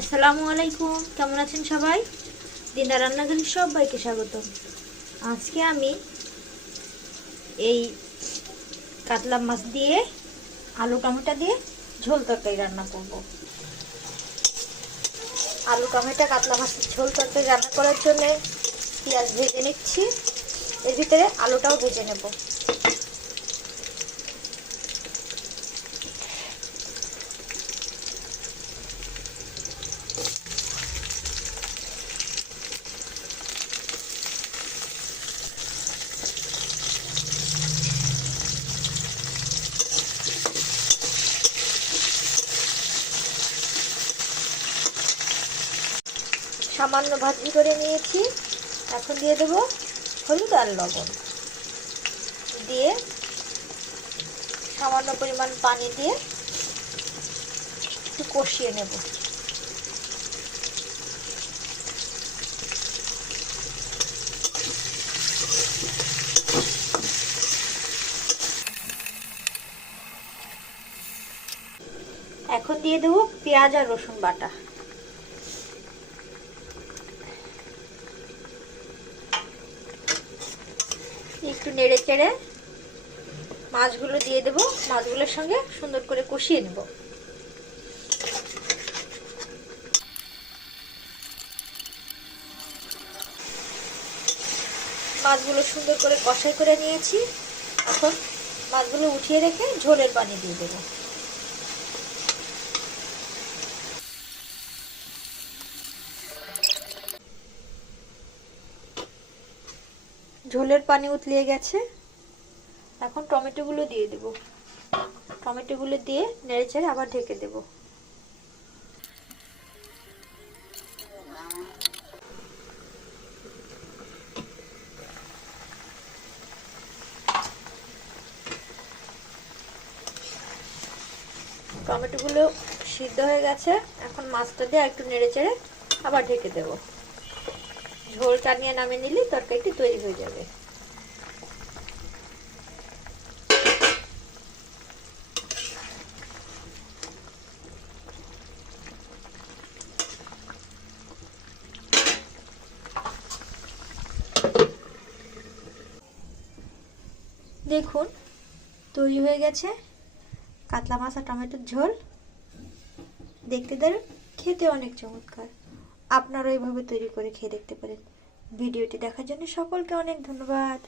আসসালামু আলাইকুম, কেমন আছেন সবাই? দিনা রান্নাঘরে সবাইকে স্বাগতম। আজকে আমি এই কাতলা মাছ দিয়ে আলু টমেটো দিয়ে ঝোল তরকারি রান্না করব। আলু টমেটো কাতলা মাছের ঝোল তরকারি রান্না করার জন্য পেঁয়াজ ভেজে নিচ্ছি, এর ভিতরে আলুটাও ভেজে নেব। সামান্য ভাজি করে নিয়েছি, এখন দিয়ে দেব হলুদ আর লবণ, দিয়ে সামান্য পরিমাণ পানি দিয়ে একটু কষিয়ে নেব। এখন দিয়ে দেব পেঁয়াজ আর রসুন বাটা, একটু নেড়ে চেড়ে মাছগুলো দিয়ে দেব। মাছগুলোর সঙ্গে সুন্দর করে কষিয়ে নেব। মাছগুলো সুন্দর করে কষাই করে নিয়েছি, এখন মাছগুলো উঠিয়ে রেখে ঝোলের পানি দিয়ে দেব। ঝোলের পানি উতলিয়ে গেছে, এখন টমেটোগুলো দিয়ে দেব। টমেটোগুলো দিয়ে নেড়েচেড়ে আবার ঢেকে দেব। টমেটোগুলো সিদ্ধ হয়ে গেছে, এখন মাছটা দিয়ে একটু নেড়েচেড়ে আবার ঢেকে দেব। ঝোল টানিয়ে নামিয়ে নিলে তরকারিটি তৈরি হয়ে যাবে। দেখুন তৈরি হয়ে গেছে কাতলা মাছ আর টমেটোর ঝোল। দেখতে দারুণ, খেতে অনেক চমৎকার। আপনারা এইভাবে তৈরি করে খেয়ে দেখতে পারেন। ভিডিওটি দেখার জন্য সকলকে অনেক ধন্যবাদ।